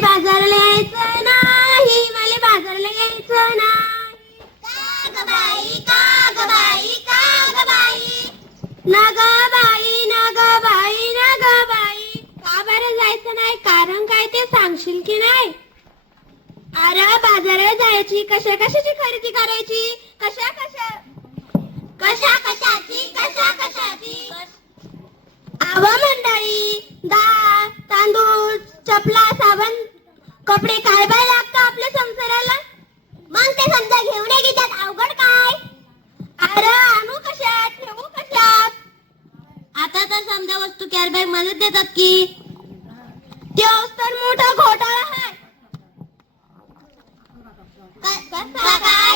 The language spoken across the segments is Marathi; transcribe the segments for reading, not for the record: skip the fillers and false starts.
बाजारला यायचं नाही, मला बाजारला यायचं नाही. का ग बाई, का ग बाई, का ग बाई, ना ग बाई, ना ग बाई, ना ग बाई. का बरं जायचं नाही? कारण काय ते सांगशील की नाही? अरे बाजारात जायची, कशा कशाची खरेदी करायची, कशा कशाची, कशा कशाची. अव मंडळी, डाळ, तांदूळ, चपला, साबण, कपडे काय बाय लागतं आपल्या संसाराला. मग ते समजा घेऊन ये, त्यात अवघड काय? अरे आणू कशात, ठेवू कशात. आता तर समजा वस्तू कॅरबॅग मध्ये देतात की. तेच तर मोठा घोटाळा आहे.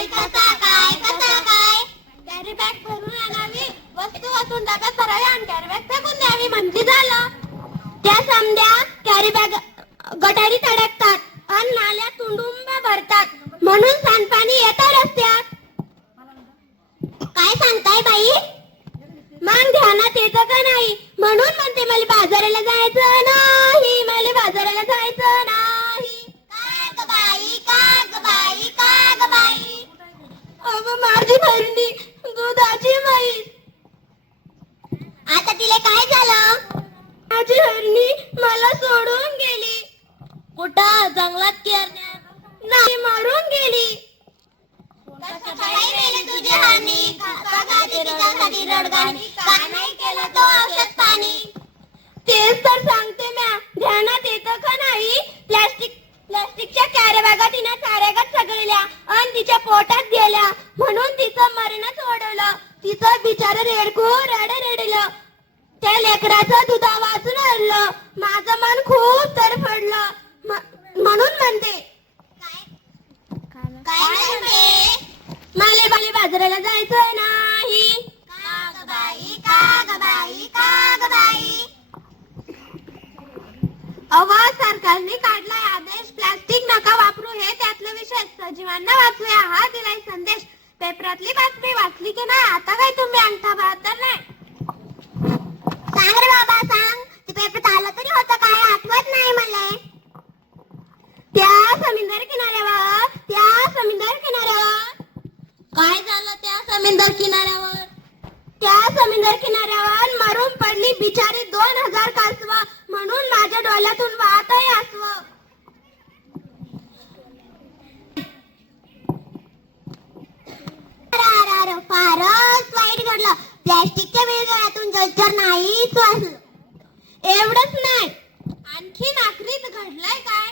कसा काय कॅरी बॅग भरून आणावी, वस्तू वाचून टाका सरळ आणि कॅरी बॅग फेकून द्यावी म्हणजे झालं. त्या समध्या कॅरी बॅग गटारीत अडकतात आणि नाल्या तुडुंब भरतात, म्हणून सांडपाणी येतं रस्त्यात. काय सांगताय बाई? मग ध्यानात येतं का नाही? म्हणून म्हणते मला बाजाराला जायचं नाही, मला बाजाराला जायचं नाही. का ग बाई, का ग बाई, का ग बाई. अगं माझी बहिणी दुधाची म्हैस. आता तिला काय झालं? माझी हरणी मला सोडून गेली. कुठं? जंगलात की नाही, मरून गेली. तुझी हरणी तिच्यासाठी रडगाणी, का नाही केलं तो औषध पाणी. तेच तर सांगते म्या, ध्यानात येतं का नाही? प्लास्टिकच्या कॅरीबॅगा तिने चाऱ्यागात सगळल्या आणि तिच्या पोटात गेल्या, म्हणून तिचं मरणच ओढवलं. तिचं बिचार रेडकू रडलं. त्या लेकराचं दुधा वाचून हरलं. माझं मन खूप तडफडलं. म्हणून म्हणते मला बाजाराला जायचं नाही. का ग बाई, का ग बाई, का ग बाई. अवा सरकारने काढलाय आदेश, प्लास्टिक नका वापरू हे त्यातलं विशेष. सजीवांना वाचूया हा दिलाय संदेश. पेपरातली बातमी वाचली की नाही? आता काय तुम्ही अंगठा बहादर नाही? सांग रे बाबा सांग, ते पेपरात आलं तरी होतं काय? आठवत नाही मला. त्या समुद्र किनाऱ्यावर काय झालं? त्या समुद्र किनाऱ्यावर मरून पडली बिचारी 2000 कासव, म्हणून माझ्या डोळ्यातून वाहत आहे आसव. फारच वाईट घडलं. प्लॅस्टिकच्या विरघळ्यातून जलचर नाहीच वाचलं. एवढंच नाही, आणखी आखरीत घडलंय काय?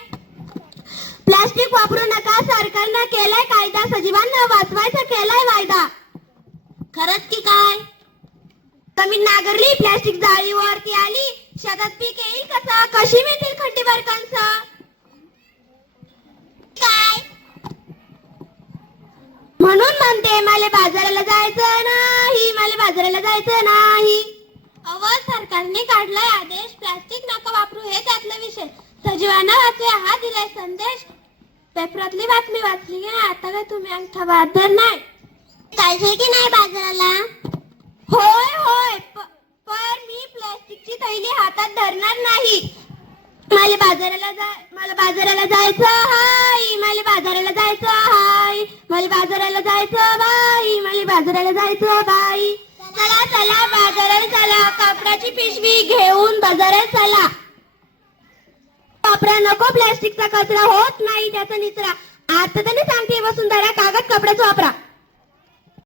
प्लास्टिक वापरू नका सरकारनं केलाय कायदा, सजीवांना वाचवायचा केलाय वायदा. खरंच की काय? जमीन नांगरली, प्लास्टिक जाळीवरती आली, शेतात पीक येईल कसा, कशी मिळतील खड्डीभर कणस. काय म्हणून म्हणते मला बाजाराला जायचं नाही, मला बाजाराला जायचं नाही. अव सरकारने काढलाय आदेश, प्लास्टिक नका वापरू हे त्यातलं विषय. सजीवांना वाचूया हा दिलाय संदेश. पेपरातली बातमी वाचली की नाही? आता काय तुम्ही अंगठा बहादर नाही? जायचंय की नाही बाजाराला? होय पण मी प्लास्टिकची थैली हातात धरणार नाही. मला बाजाराला जायचं हाय, मला बाजाराला जायचं हाय, मला बाजाराला जायचं बाई, मला बाजाराला जायचं बाई. चला चला बाजाराला चला, कापडाची पिशवी घेऊन बाजारात चला. वापरा नको प्लास्टिकचा कचरा, होत नाही त्याचा निचरा. आता त्याने सांगते वसुंधरा, कागद कपड्याचा वापर